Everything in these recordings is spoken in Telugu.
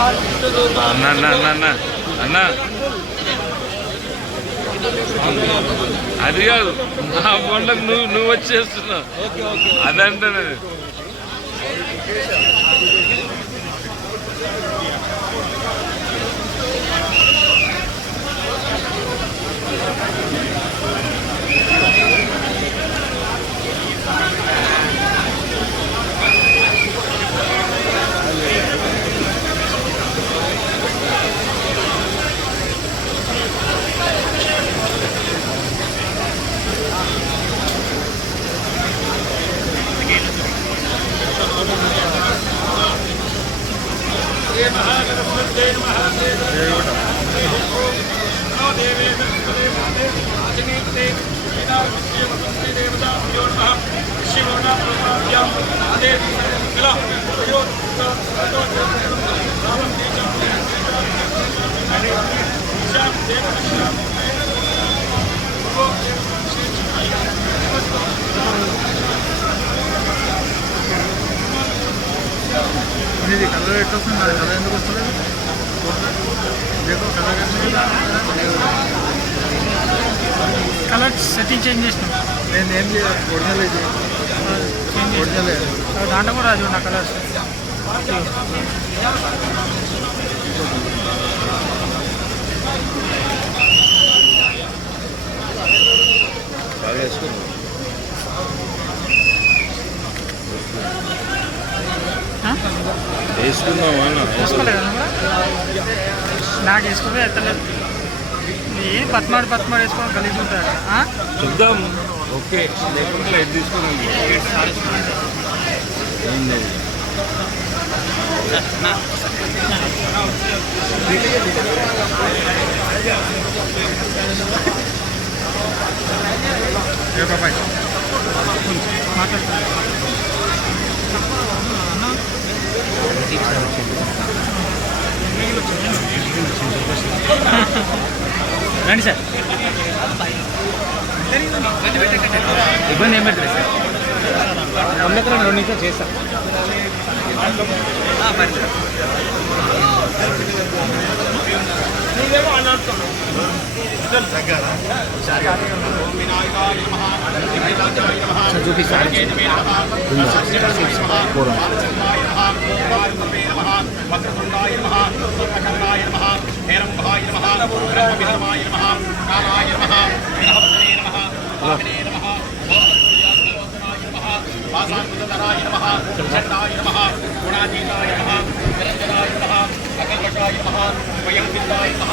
అన్న అన్న అన్న అన్న. అన్న. అది కాదు. నా ఫోన్లకు నువ్వు నువ్వు వచ్చేస్తున్నావు అదంటే ദേവതാഭ്യോ നമ ശിവനാഭ്യം അതേ കില কালার একটা কালার এন্ড করছিলেন দেখো কালার కలర్ సెట్టింగ్ చేంజ్ చేసినాం. నేను ఏం చేయాలి ఒరిజినల్. ఒరిజినల్ దాంట్లో కూడా రాజు నా కలర్స్. బాగా వేసుకుందామా వేసుకోలేదు నాకు వేసుకోవే ఎత్తలేదు. ఏం పత్మాడు పత్మాడు వేసుకోవడం కలిసి ఉంటాడు ఆ? చూద్దాం ఓకే లేకుంటే లైట్ తీసుకున్నాం ఏం లేదు ఏ బాబాయ్ మాట్లాడుతున్నాను రండి సార్. ఇబ్బంది ఏం పెట్టలేదు సార్. అందరికీ రెండు నిమిషాలు చేస్తాను చూపిస్తాను వక్రతుండాయ నమ నమ హేరంభాయ నమ కాలాయ నమ విరహవదనే నమ వామినే నమ నమ నమ చండాయ నమ గుణాతీతాయ నమ నిరంజనాయ నమ అకల్పటాయ నమ స్వయం నమ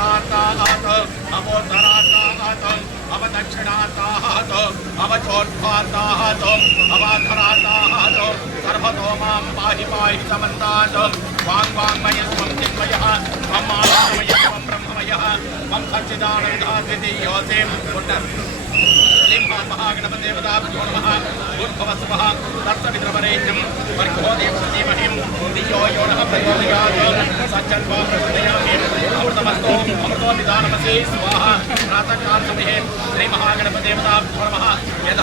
మహిమాయ సమంతాజ వాంగ్ వాంగ్మయ స్వం చిన్మయ మమ ఆత్మయ స్వం బ్రహ్మమయ. మమ సచ్చిదానందాకృతి యోసేం పుట్టర్ మహాగణపదేవతాభ్యో నమ. ఉద్భవస్వ దత్తవిద్రవరేజ్యం వర్గోదేవీమహీం ధియో యో నమ ప్రయోగయాత్ సచ్చన్వా ప్రసన్నయామి అమృతమస్తో అమృతోపిదానమసే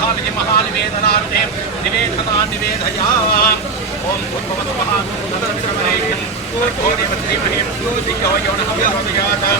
నివేదాలి మహానివేదనాలు నివేదనా నివేదయావాం ఓం భూర్భవతు మహాభూతరవిక్రమణేయం కోటిమ శ్రీమహేం దిగ్గవ యౌన హవ్యాతం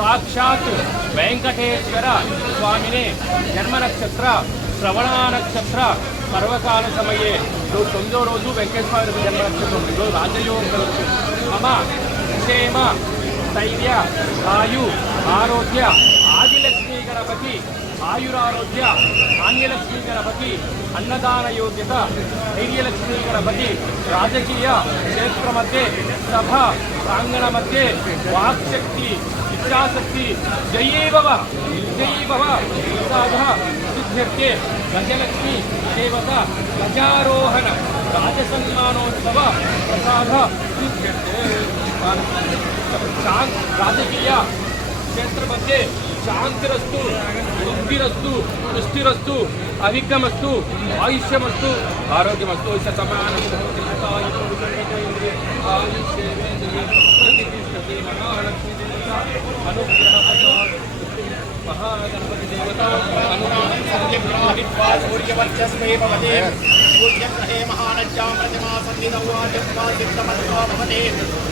సాక్షాత్ వెంకటేశ్వర స్వామినే జన్మ నక్షత్ర శ్రవణ నక్షత్ర పర్వకాల సమయే రోజు తొమ్మిదో రోజు వెంకటేశ్వర జన్మ నక్షత్రం. ఈరోజు రాజయోగం. కలుగుతుంది మమ క్షేమ ధైర్య ఆయు ఆరోగ్య ఆదిలక్ష్మి గణపతి ఆయురారోగ్య ఆన్యలక్ష్మి గణపతి అన్నదాన యోగ్యత ధైర్యలక్ష్మి గణపతి రాజకీయ క్షేత్ర మధ్య సభ ప్రాంగణ మధ్య వాక్శక్తి ಇಚ್ಛಾಶಕ್ತಿ ಜಯೇ ಭವ ವಿಜಯೀ ಭವ ಗಜಲಕ್ಷ್ಮಿ ದೇವತ ಗಜಾರೋಹಣ ರಾಜಸನ್ಮಾನೋತ್ಸವ ಪ್ರಸಾದ ಸಿದ್ಧಕ್ಕೆ ರಾಜಕೀಯ ಕ್ಷೇತ್ರ ಬಗ್ಗೆ ಶಾಂತಿರಸ್ತು ಬುದ್ಧಿರಸ್ತು ಪುಷ್ಟಿರಸ್ತು ಅಧಿಕಮಸ್ತು ಆಯುಷ್ಯಮಸ್ತು ಆರೋಗ್ಯಮಸ್ತು ಶತಮಾನ ಆಯುಷ್ಯ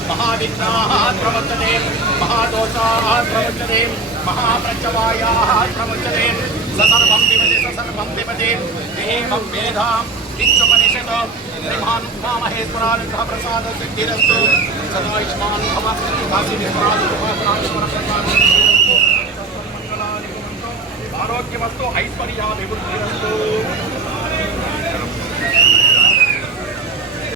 महाविघ्नाः प्रवर्तते महादोषाः प्रवर्तते महाप्रचवायाः प्रवर्तते ससर्वं विपदे ससर्वं विपदे देवं मेधाम् మహాదోషాः ప్రవర్తతే మహాప్రచవాయాः ప్రవర్తతే ససర్వం విమదే